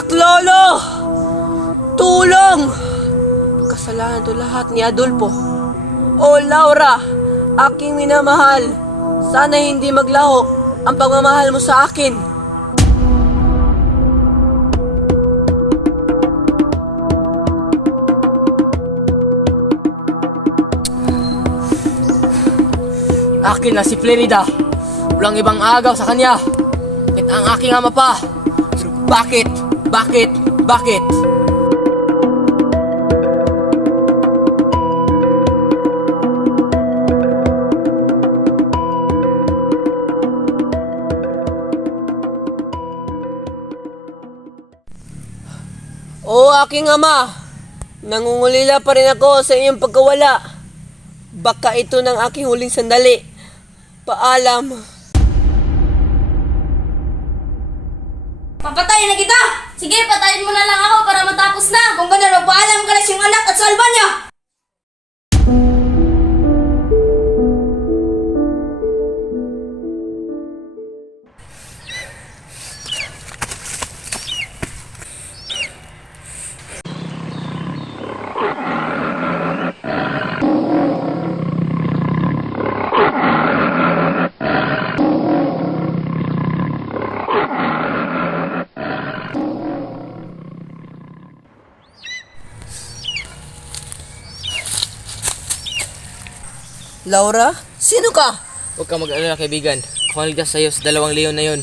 Anak Lolo! Tulong! Kasalanan to lahat ni Adolfo. O Laura, aking minamahal, sana hindi maglaho ang pagmamahal mo sa akin. Akin na si Flerida. Walang ibang agaw sa kanya. Kahit ang aking ama pa. Pero bakit? Bakit? O aking ama, nangungulila pa rin ako sa iyong pagkawala. Baka ito ng aking huling sandali. Paalam. Papatayin na kita! Sige, patayin mo na lang ako para matapos na. Kung gano'n, magpaalam ka na siyang anak at sa Albania! Laura? Sino ka? Huwag kang mag-alala, kaibigan. Ako ang ligtas sa'yo sa 2 leon na yun.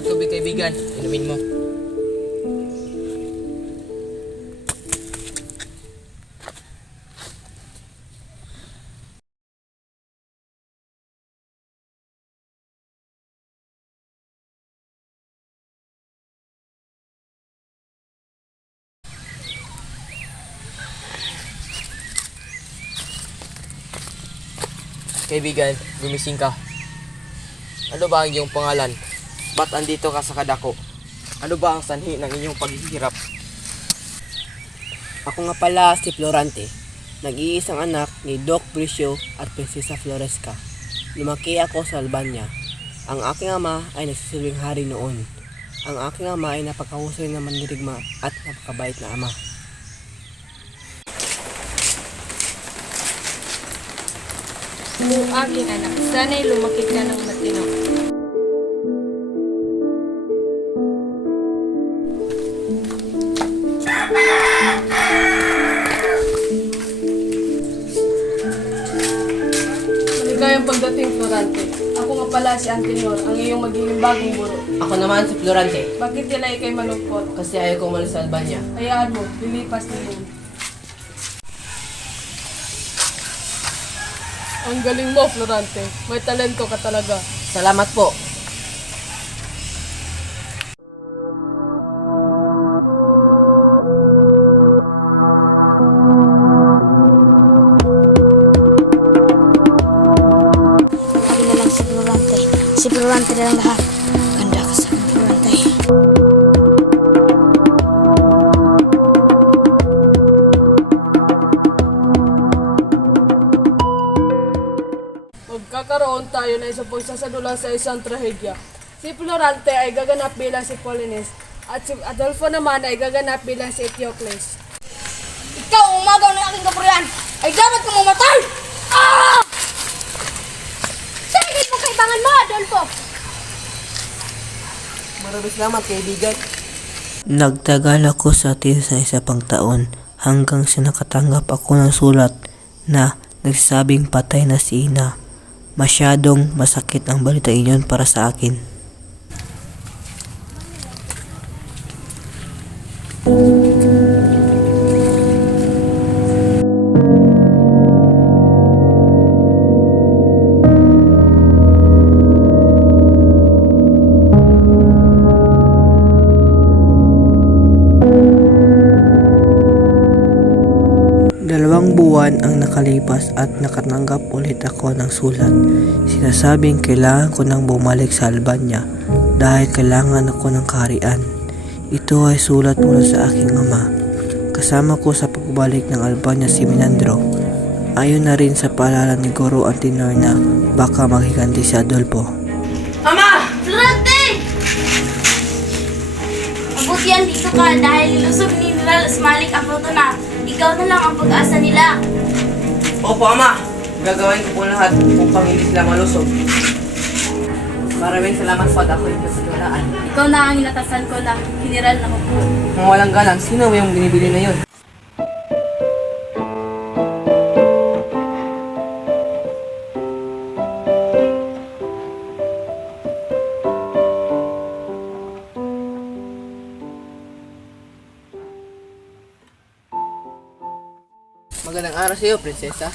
Tubig, kaibigan. Inumin mo. Kaibigan, gumising ka. Ano ba ang iyong pangalan? Ba't andito ka sa kadako? Ano ba ang sanhi ng inyong paghihirap? Ako nga pala si Florante, nag-iisang anak ni Doc Bricio at Prinsesa Floresca. Lumaki ako sa Albania. Ang aking ama ay nagsisilbing hari noon. Ang aking ama ay napakahusay na mandirigma at napakabait na ama. O aking anak, sana'y lumaki ka ng matino. Maligayang pagdating, Florante. Ako nga pala si Antinor, ang iyong magiging bagong guro. Ako naman si Florante, Bakit tila ikay malungkot? kasi ayaw ko umalis sa Albania. Hayaan mo, lilipas na yun. Ang galing mo, Florante. May talento ka talaga. Salamat po. Sabi na lang si Florante. Si Florante na lang lahat. Ganda ka sa Florante. Magkakaroon tayo na isang pagsasadula sa isang trahedya. Si Florante ay gaganap bilang si Polines at si Adolfo naman ay gaganap bilang si Eteocles. Ikaw, umagaw ng aking kapurian, ay dapat kang mamatay! Ah! Sige mo kaibangan mo, Adolfo! Maraming salamat, kaibigan. Nagtagal ako sa atin sa isa pang taon hanggang sa nakatanggap ako ng sulat na nagsasabing patay na si Ina. Masyadong masakit ang balita iyon para sa akin. buwan ang nakalipas at nakatanggap ulit ako ng sulat. Sinasabing kailangan ko nang bumalik sa Albania dahil kailangan ako ng kaharian. Ito ay sulat mula sa aking ama. Kasama ko sa pagbalik ng Albania si Minandro. Ayon na rin sa paalala ni Guro Antinor na baka maghiganti si Adolfo. Ama! Florante! Mabuti yan dito ka dahil nilusog ni Nilal Malik ang Fortuna. Ikaw na lang ang pag-asa nila. Opo, Ama. Gagawin ko po lahat upang hindi sila malusog. Maraming salamat po at ako yung kasigulaan. Ikaw na ang inatasan ko na general na hukbo. Kung walang galang, sino yung binibili na yun? Magandang araw sa iyo, prinsesa.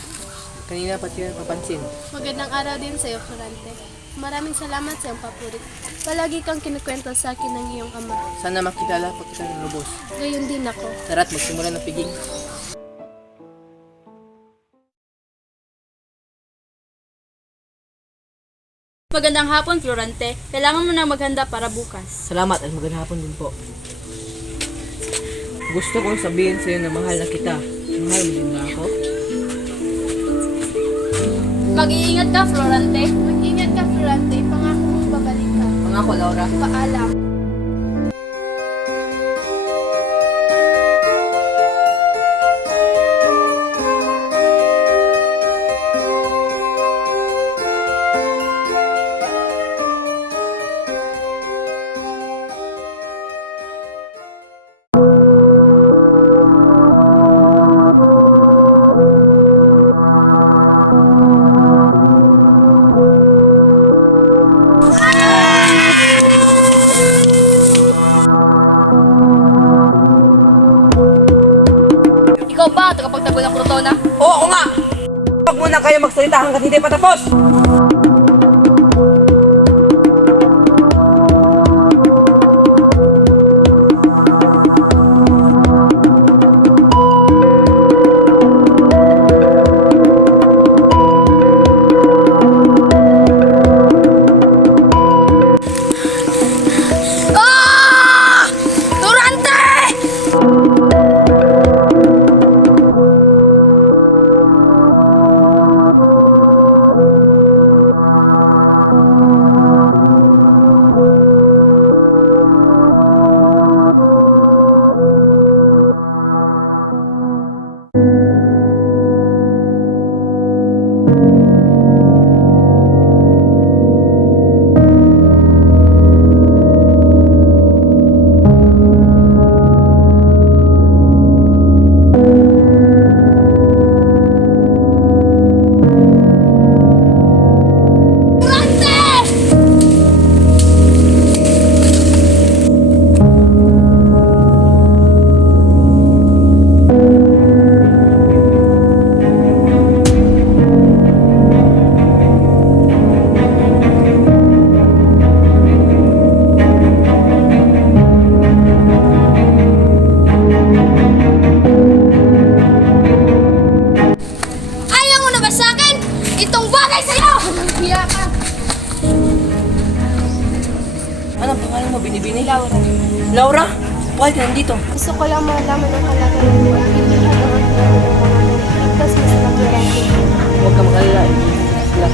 Kanina pa siya napapansin. Magandang araw din sa iyo, Florante. Maraming salamat sa iyong papuri. Palagi kang kinukwento sa akin ng iyong ama. Sana makilala pa kita ng lubos. Gayon din ako. Tara't magsimula ng piging. Magandang hapon, Florante. Kailangan mo na maghanda para bukas. Salamat at magandang hapon din po. Gusto kong sabihin sa iyo na mahal na kita. Mahal mo din ba ako? Mag-iingat ka, Florante. Mag-ingat ka, Florante. Pangako mong babalik ka. Pangako, Laura. Paalam. Ikaw ba, tagapagtanggol ng Crotona? Oo, ako nga! Huwag muna kayo magsalita hanggat hindi pa tapos! Anong pangalan mo, Binibini? Laura. Laura? Bakit ka nandito? Gusto ko lang malaman ang kalagayan mo at hindi ka naman ligtas mo sila, Florante. Huwag ka makalala. Sila.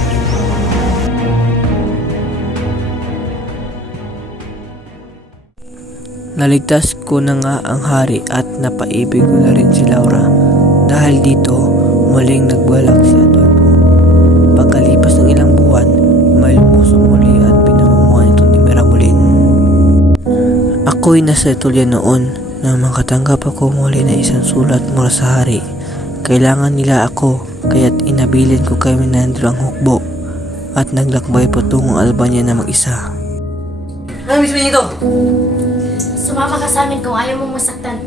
Naligtas ko na nga ang hari at napaibig ko na rin si Laura. Dahil dito, muling nagbalak si Adolfo. Pagkalipas ng ilang buwan, may lumusong muli at pinamumuhan ito ni Miramulin. Ako'y nasa Tulya noon nang makatanggap ako muli na isang sulat mula sa hari. Kailangan nila ako, kaya't inabilin ko kay Minandro ang hukbo at naglakbay po tungong Albania na mag-isa. Ano mismo nito? Sumama ka sa amin kung ayaw mong masaktan.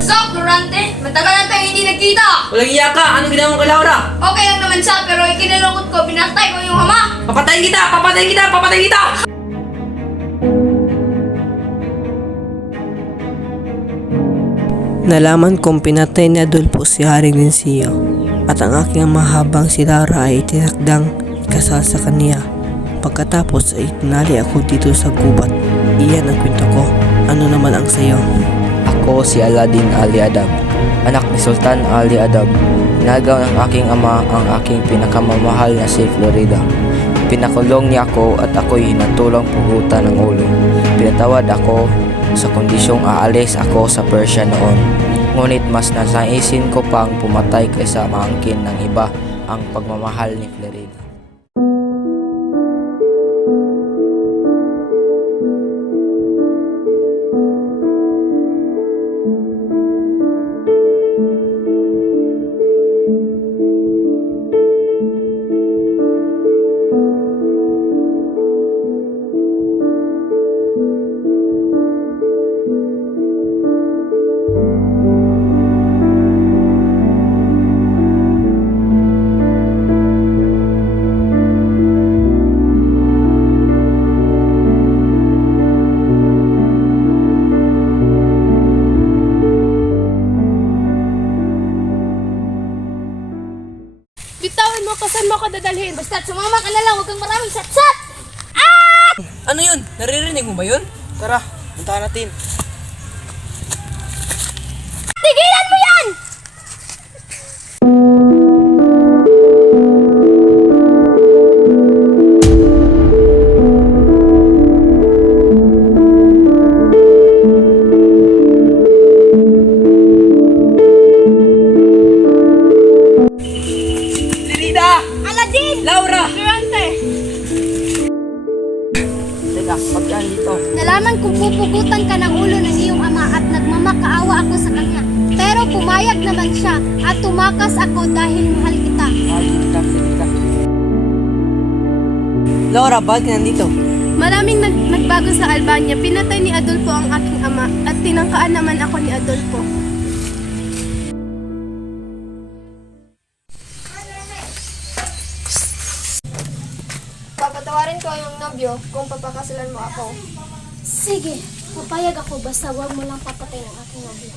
So, Florante, matagal na tayo hindi nagkita. Walang iya ka! Anong ginawa mo kay Laura? Okay lang naman siya, pero ikinalungkot ko, binatay ko yung ama. Papatayin kita! Papatayin kita! Papatayin kita! Nalaman kong pinatay ni Adolfo si Haring Lincio at ang aking ama habang si Laura ay itinakdang ikasal sa kaniya. Pagkatapos ay itinali ako dito sa gubat. Iyan ang kwento ko. Ano naman ang sayo? Ako si Aladdin Ali Adab, anak ni Sultan Ali Adab. Inagaw ng aking ama ang aking pinakamamahal na si Florida. Pinakulong niya ako at ako'y hinatulang pugutan ng ulo. Pinatawad ako sa kondisyong aalis ako sa Persia noon. Ngunit mas nasaisin ko pang pumatay kaysa maangkin ng iba ang pagmamahal ni Florida. Bitawan mo, saan mo ako dadalhin? Basta't sumama ka na lang, huwag kang maraming satsat! Ano yun? Naririnig mo ba yun? Tara, puntahan natin. Tigilan mo yan! Aladdin! Laura! Florante! Teka, pagkaan dito. Nalaman kong pupugutan ka ng ulo ng iyong ama at nagmamakaawa ako sa kanya. Pero pumayag naman siya at tumakas ako dahil mahal kita. Laura, bakit ka nandito? Maraming nagbago sa Albania. Pinatay ni Adolfo ang aking ama at tinangkaan naman ako ni Adolfo. Papatawarin ko yung nobyo kung papakasalan mo ako. Sige, papayag ako basta wag mo lang papatay ng aking nobyo.